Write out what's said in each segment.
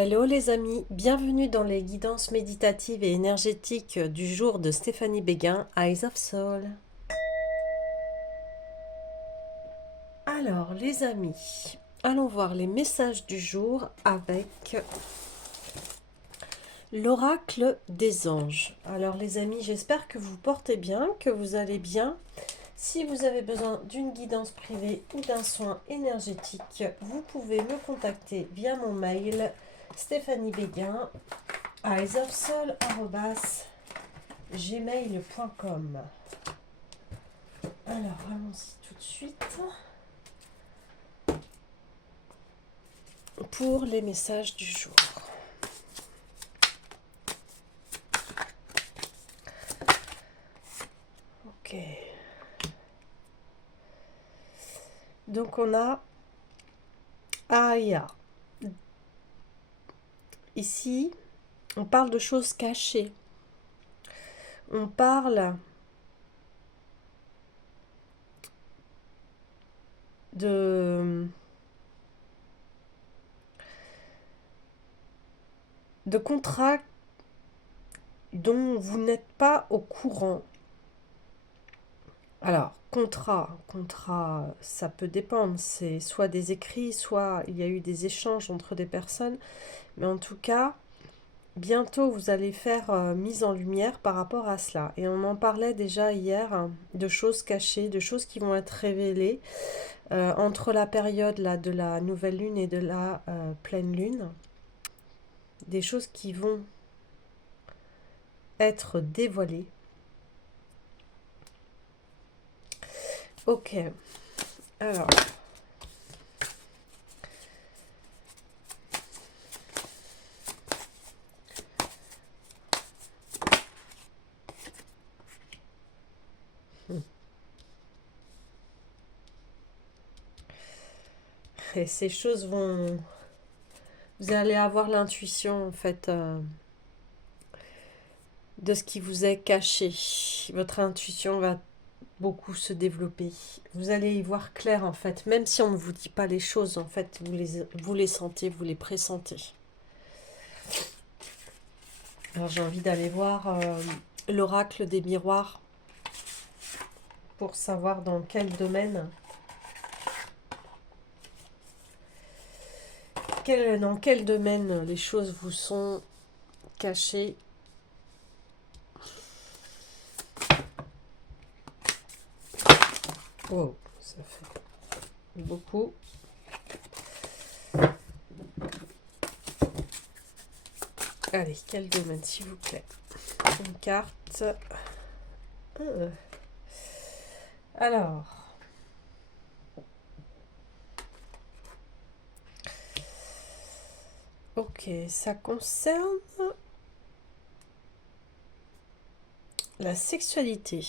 Hello les amis, bienvenue dans les guidances méditatives et énergétiques du jour de Stéphanie Béguin, Eyes of Soul. Alors les amis, allons voir les messages du jour avec l'oracle des anges. Alors les amis, j'espère que vous portez bien, que vous allez bien. Si vous avez besoin d'une guidance privée ou d'un soin énergétique, vous pouvez me contacter via mon mail stéphaniebéguin eyesofsoul@gmail.com. Alors, allons-y tout de suite pour les messages du jour. Ok. Donc, on a Aya. Ici, on parle de choses cachées. On parle de contrats dont vous n'êtes pas au courant. Alors, contrat, ça peut dépendre. C'est soit des écrits, soit il y a eu des échanges entre des personnes. Mais en tout cas, bientôt vous allez faire mise en lumière par rapport à cela. Et on en parlait déjà hier, de choses cachées, de choses qui vont être révélées entre la période là, de la nouvelle lune et de la pleine lune. Des choses qui vont être dévoilées. Ok, alors, et ces choses vont... Vous allez avoir l'intuition, en fait, de ce qui vous est caché. Votre intuition va beaucoup se développer. Vous allez y voir clair, en fait. Même si on ne vous dit pas les choses, en fait, vous les sentez, vous les pressentez. Alors, j'ai envie d'aller voir l'oracle des miroirs pour savoir dans quel domaine... dans quel domaine les choses vous sont cachées. Wow, ça fait beaucoup. Allez, quel domaine, s'il vous plaît? Une carte. Alors. Ok, ça concerne la sexualité.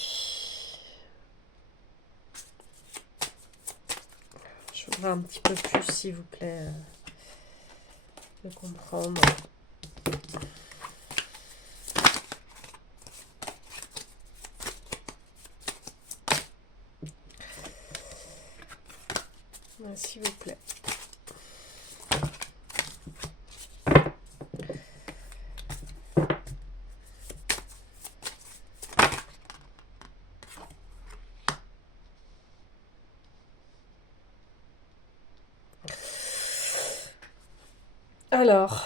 Je voudrais un petit peu plus, s'il vous plaît, de comprendre. S'il vous plaît. Alors,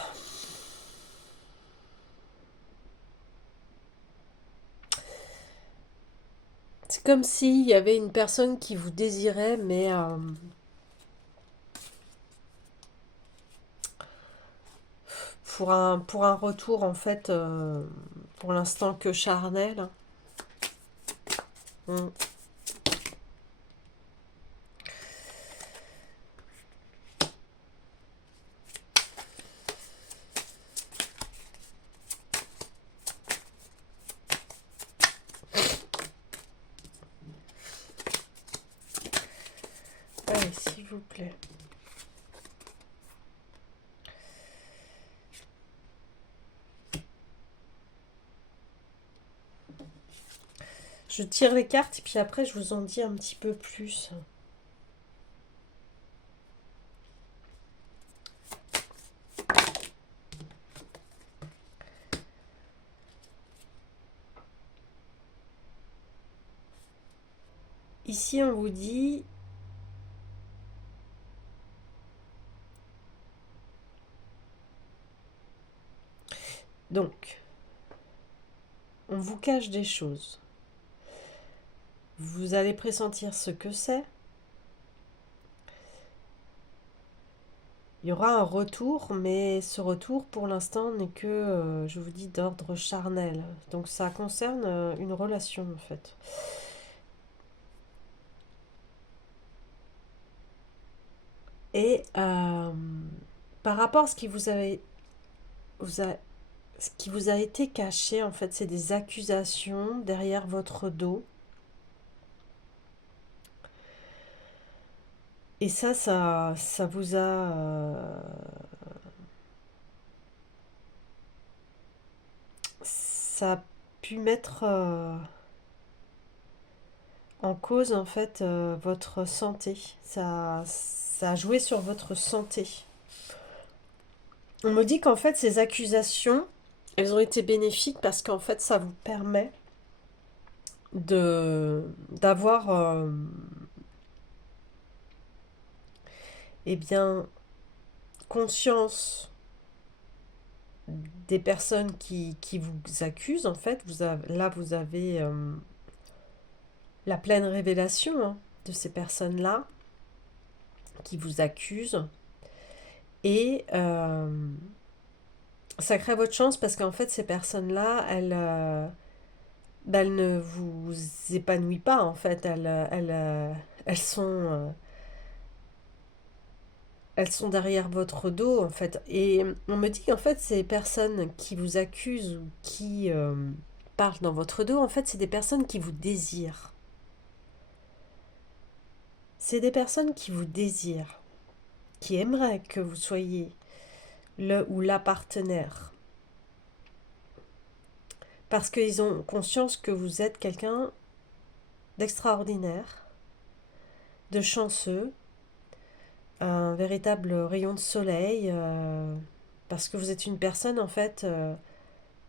c'est comme s'il y avait une personne qui vous désirait, mais pour un retour, en fait, pour l'instant que charnel. Allez, s'il vous plaît. Je tire les cartes et puis après je vous en dis un petit peu plus. ici on vous dit, donc, on vous cache des choses. Vous allez pressentir ce que c'est. Il y aura un retour, mais ce retour, pour l'instant, n'est que, je vous dis, d'ordre charnel. Donc ça concerne une relation, en fait. Et par rapport à ce qui ce qui vous a été caché, en fait, c'est des accusations derrière votre dos. Et ça vous a... ça a pu mettre en cause, en fait, votre santé. Ça a joué sur votre santé. On me dit qu'en fait, ces accusations, elles ont été bénéfiques parce qu'en fait, ça vous permet d'avoir eh bien, conscience des personnes qui vous accusent, en fait. Là, vous avez la pleine révélation hein, de ces personnes-là qui vous accusent. Et ça crée votre chance parce qu'en fait, ces personnes-là, elles ne vous épanouissent pas, en fait. Elles sont derrière votre dos, en fait. Et on me dit qu'en fait, ces personnes qui vous accusent ou qui parlent dans votre dos, en fait, c'est des personnes qui vous désirent. C'est des personnes qui vous désirent, qui aimeraient que vous soyez le ou la partenaire. Parce qu'ils ont conscience que vous êtes quelqu'un d'extraordinaire, de chanceux, un véritable rayon de soleil, parce que vous êtes une personne, en fait,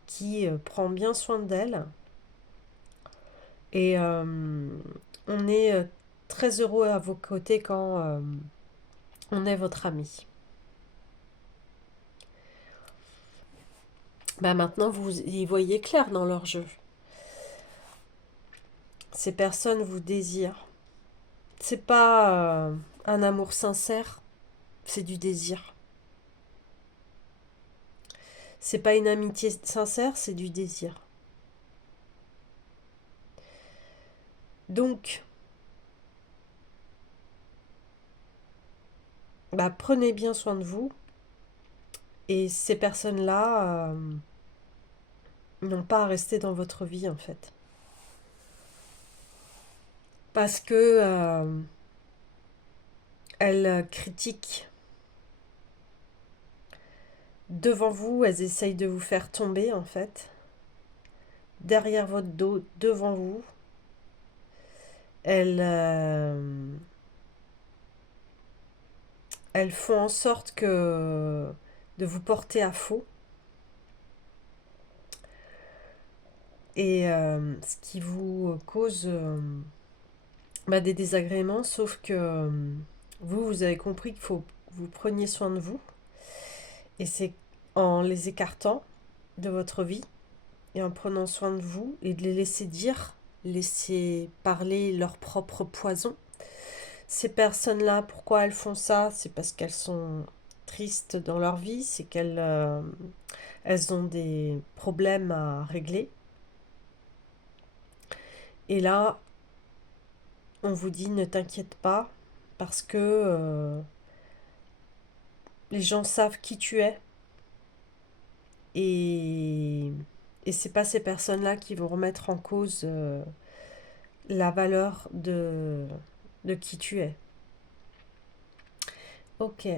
qui prend bien soin d'elle. Et on est très heureux à vos côtés quand on est votre ami. Bah maintenant, vous y voyez clair dans leur jeu. Ces personnes vous désirent. C'est pas un amour sincère, c'est du désir. C'est pas une amitié sincère, c'est du désir. Donc, bah, prenez bien soin de vous. Et ces personnes-là n'ont pas à rester dans votre vie, en fait. Parce que elles critiquent devant vous, elles essayent de vous faire tomber, en fait. Derrière votre dos, devant vous. Elles, elles font en sorte que de vous porter à faux. Et ce qui vous cause bah, des désagréments, sauf que vous avez compris qu'il faut que vous preniez soin de vous. Et c'est en les écartant de votre vie et en prenant soin de vous et de les laisser dire, laisser parler leur propre poison. Ces personnes-là, pourquoi elles font ça? C'est parce qu'elles sont tristes dans leur vie, c'est qu'elles elles ont des problèmes à régler. Et là, on vous dit ne t'inquiète pas parce que les gens savent qui tu es et, et c'est pas ces personnes-là qui vont remettre en cause la valeur de qui tu es. Ok,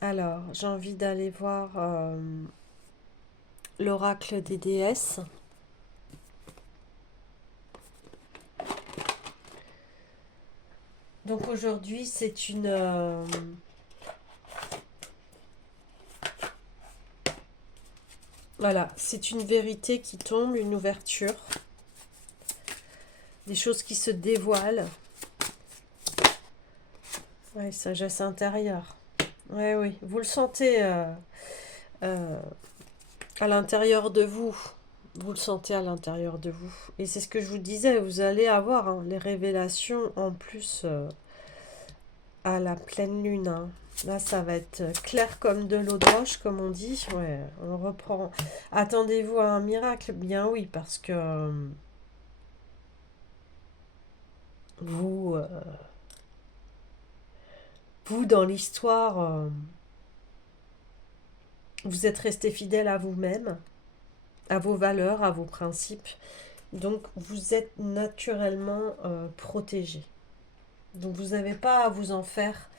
alors j'ai envie d'aller voir l'oracle des déesses. Donc aujourd'hui c'est une voilà, c'est une vérité qui tombe, une ouverture, des choses qui se dévoilent. Ouais, sagesse intérieure. Ouais, oui, vous le sentez euh, à l'intérieur de vous. Vous le sentez à l'intérieur de vous. Et c'est ce que je vous disais, vous allez avoir hein, les révélations en plus à la pleine lune. Hein. Là, ça va être clair comme de l'eau de roche, comme on dit. Ouais, on reprend. Attendez-vous à un miracle? Bien oui, parce que vous, vous dans l'histoire, vous êtes resté fidèle à vous-même, à vos valeurs, à vos principes. Donc, vous êtes naturellement protégé. Donc, vous n'avez pas à vous en faire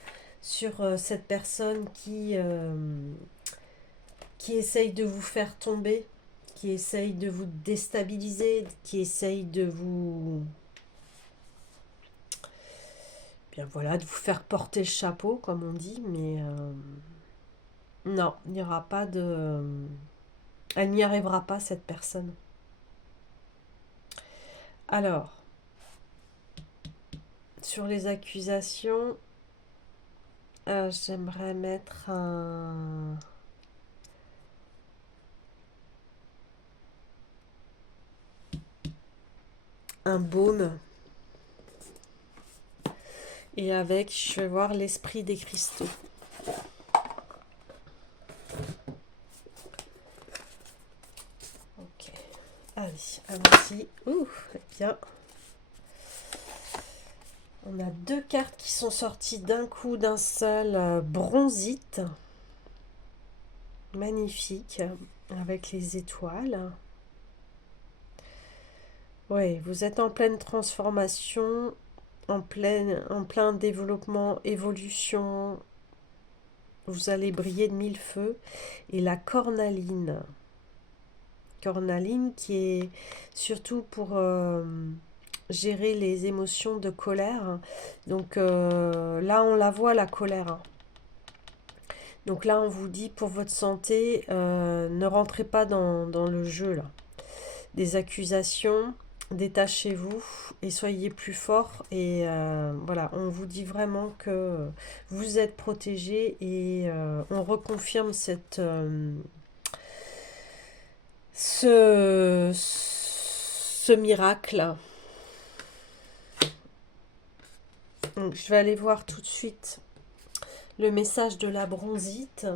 sur cette personne qui essaye de vous faire tomber, qui essaye de vous déstabiliser, qui essaye de vous, bien voilà, de vous faire porter le chapeau, comme on dit, mais non, il n'y aura pas de, elle n'y arrivera pas cette personne. Alors, sur les accusations, j'aimerais mettre un baume et avec, je vais voir l'esprit des cristaux. Ok, allez, allons-y. Ouh, bien. On a deux cartes qui sont sorties d'un coup, d'un seul. Bronzite. Magnifique. Avec les étoiles. Oui, vous êtes en pleine transformation, en plein développement, évolution. Vous allez briller de mille feux. Et la cornaline. Cornaline qui est surtout pour gérer les émotions de colère. Donc là, on la voit, la colère. Hein. Donc là, on vous dit pour votre santé, ne rentrez pas dans le jeu là. Des accusations, détachez-vous et soyez plus fort. Et voilà, on vous dit vraiment que vous êtes protégé et on reconfirme ce miracle. Donc, je vais aller voir tout de suite le message de la bronzite.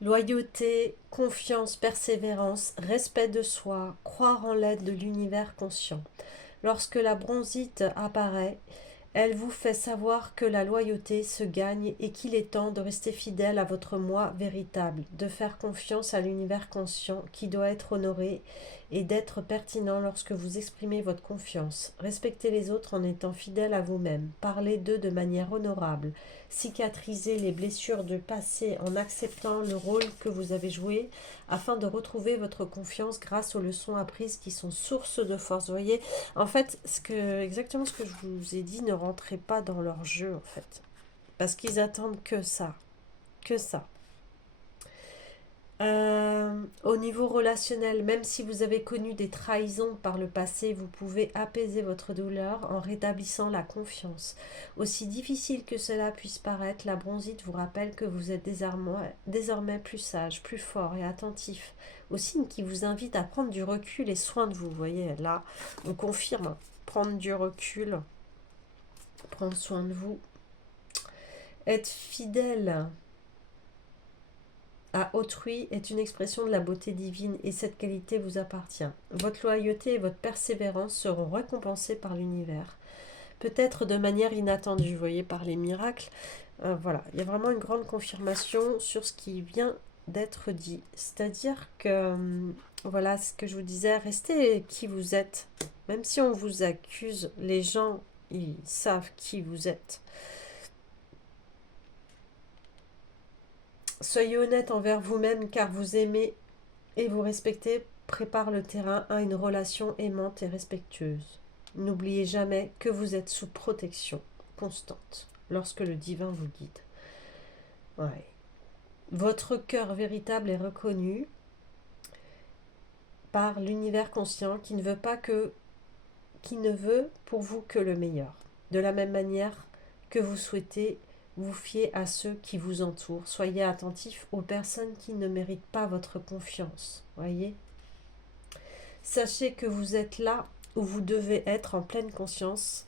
Loyauté, confiance, persévérance, respect de soi, croire en l'aide de l'univers conscient. Lorsque la bronzite apparaît, elle vous fait savoir que la loyauté se gagne et qu'il est temps de rester fidèle à votre moi véritable, de faire confiance à l'univers conscient qui doit être honoré et d'être pertinent lorsque vous exprimez votre confiance. Respectez les autres en étant fidèle à vous-même. Parlez d'eux de manière honorable. Cicatrisez les blessures du passé en acceptant le rôle que vous avez joué afin de retrouver votre confiance grâce aux leçons apprises qui sont source de force. Vous voyez, en fait, exactement ce que je vous ai dit, ne rentrez pas dans leur jeu, en fait. Parce qu'ils attendent que ça. Que ça. Au niveau relationnel, même si vous avez connu des trahisons par le passé, vous pouvez apaiser votre douleur en rétablissant la confiance. Aussi difficile que cela puisse paraître, la bronzite vous rappelle que vous êtes désormais plus sage, plus fort et attentif. Au signe qui vous invite à prendre du recul et soin de vous. Vous voyez, là, on confirme. Prendre du recul, prendre soin de vous. Être fidèle à autrui est une expression de la beauté divine et cette qualité vous appartient. Votre loyauté et votre persévérance seront récompensées par l'univers. Peut-être de manière inattendue, vous voyez, par les miracles. Voilà, il y a vraiment une grande confirmation sur ce qui vient d'être dit. C'est-à-dire que, voilà, ce que je vous disais, restez qui vous êtes. Même si on vous accuse, les gens, ils savent qui vous êtes. Soyez honnête envers vous-même car vous aimez et vous respectez prépare le terrain à une relation aimante et respectueuse. N'oubliez jamais que vous êtes sous protection constante lorsque le divin vous guide. Ouais. Votre cœur véritable est reconnu par l'univers conscient qui ne veut pour vous que le meilleur. De la même manière que vous souhaitez vous fier à ceux qui vous entourent. Soyez attentifs aux personnes qui ne méritent pas votre confiance. Voyez ? Sachez que vous êtes là où vous devez être en pleine conscience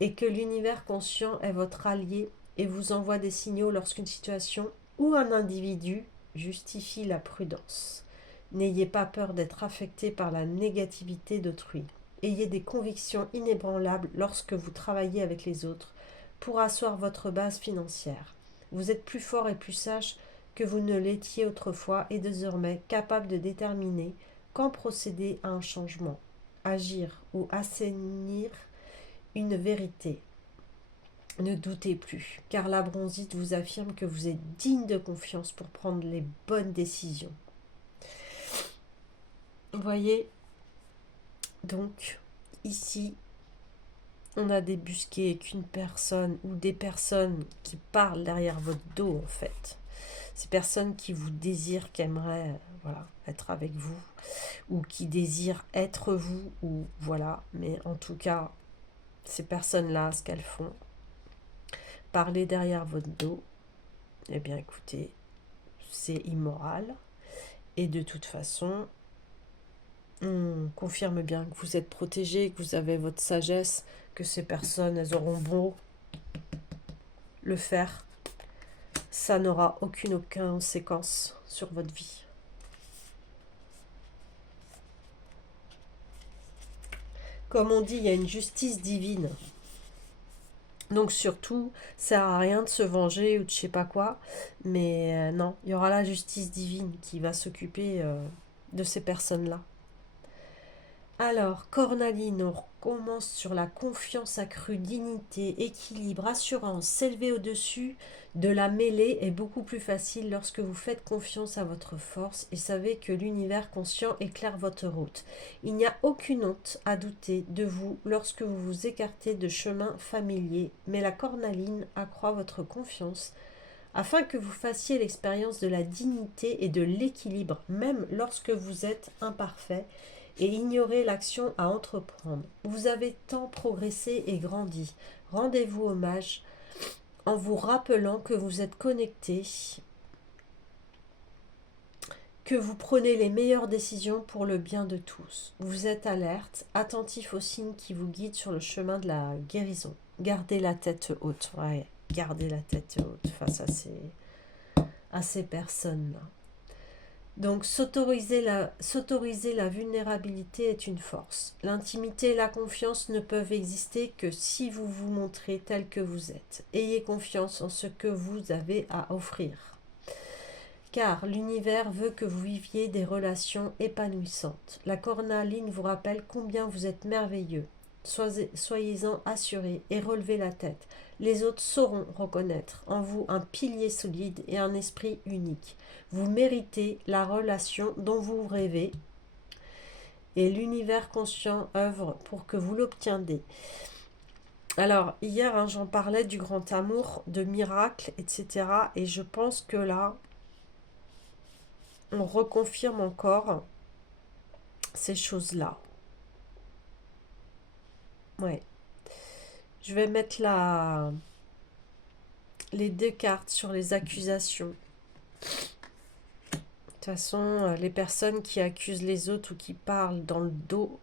et que l'univers conscient est votre allié et vous envoie des signaux lorsqu'une situation ou un individu justifie la prudence. N'ayez pas peur d'être affecté par la négativité d'autrui. Ayez des convictions inébranlables lorsque vous travaillez avec les autres pour asseoir votre base financière. Vous êtes plus fort et plus sage que vous ne l'étiez autrefois et désormais capable de déterminer quand procéder à un changement, agir ou assainir une vérité. Ne doutez plus, car la bronzite vous affirme que vous êtes digne de confiance pour prendre les bonnes décisions. Vous voyez, donc, ici, on a débusqué qu'une personne ou des personnes qui parlent derrière votre dos, en fait. Ces personnes qui vous désirent, qui aimeraient être avec vous, ou qui désirent être vous, ou voilà. Mais en tout cas, ces personnes-là, ce qu'elles font, parler derrière votre dos, eh bien écoutez, c'est immoral. Et de toute façon, on confirme bien que vous êtes protégé, que vous avez votre sagesse, que ces personnes, elles auront beau le faire, ça n'aura aucune conséquence sur votre vie. Comme on dit, il y a une justice divine. Donc surtout, ça sert à rien de se venger ou de je sais pas quoi. Mais non, il y aura la justice divine qui va s'occuper de ces personnes-là. Alors, Cornaline, on recommence sur la confiance accrue, dignité, équilibre, assurance. S'élever au-dessus de la mêlée est beaucoup plus facile lorsque vous faites confiance à votre force et savez que l'univers conscient éclaire votre route. Il n'y a aucune honte à douter de vous lorsque vous vous écartez de chemins familiers, mais la Cornaline accroît votre confiance afin que vous fassiez l'expérience de la dignité et de l'équilibre, même lorsque vous êtes imparfait, et ignorez l'action à entreprendre. Vous avez tant progressé et grandi. Rendez-vous hommage en vous rappelant que vous êtes connecté, que vous prenez les meilleures décisions pour le bien de tous. Vous êtes alerte, attentif aux signes qui vous guident sur le chemin de la guérison. Gardez la tête haute. Ouais, gardez la tête haute face à ces personnes-là. Donc s'autoriser la vulnérabilité est une force. L'intimité et la confiance ne peuvent exister que si vous vous montrez tel que vous êtes. Ayez confiance en ce que vous avez à offrir. Car l'univers veut que vous viviez des relations épanouissantes. La Cornaline vous rappelle combien vous êtes merveilleux. Soyez-en assurés et relevez la tête. Les autres sauront reconnaître en vous un pilier solide et un esprit unique. Vous méritez la relation dont vous rêvez et l'univers conscient œuvre pour que vous l'obtiendrez. Alors, hier, j'en parlais du grand amour, de miracles, etc. Et je pense que là, on reconfirme encore ces choses-là. Ouais. Je vais mettre les deux cartes sur les accusations. De toute façon, les personnes qui accusent les autres ou qui parlent dans le dos,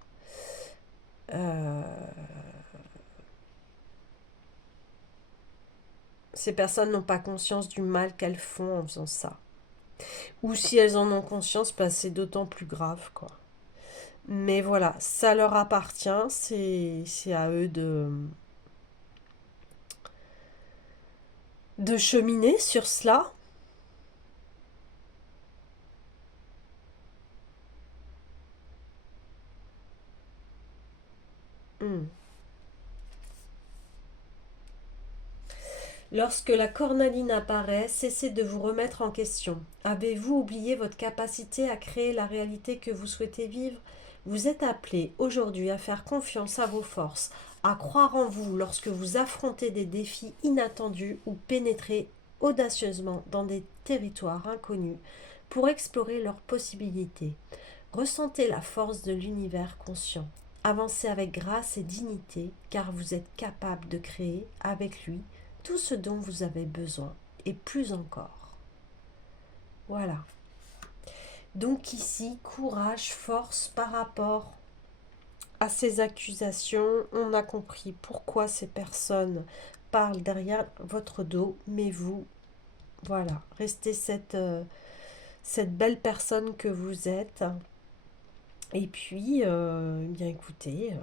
ces personnes n'ont pas conscience du mal qu'elles font en faisant ça. Ou si elles en ont conscience, bah, c'est d'autant plus grave, quoi. Mais voilà, ça leur appartient, c'est à eux de cheminer sur cela. Lorsque la cornaline apparaît, cessez de vous remettre en question. Avez-vous oublié votre capacité à créer la réalité que vous souhaitez vivre ? Vous êtes appelé aujourd'hui à faire confiance à vos forces, à croire en vous lorsque vous affrontez des défis inattendus ou pénétrez audacieusement dans des territoires inconnus pour explorer leurs possibilités. Ressentez la force de l'univers conscient. Avancez avec grâce et dignité, car vous êtes capable de créer avec lui tout ce dont vous avez besoin, et plus encore. Voilà. Donc ici, courage, force par rapport à ces accusations. On a compris pourquoi ces personnes parlent derrière votre dos, mais vous, voilà, restez cette belle personne que vous êtes. Et puis, bien écoutez,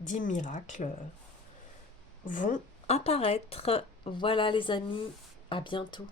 10 miracles vont apparaître. Voilà les amis, à bientôt.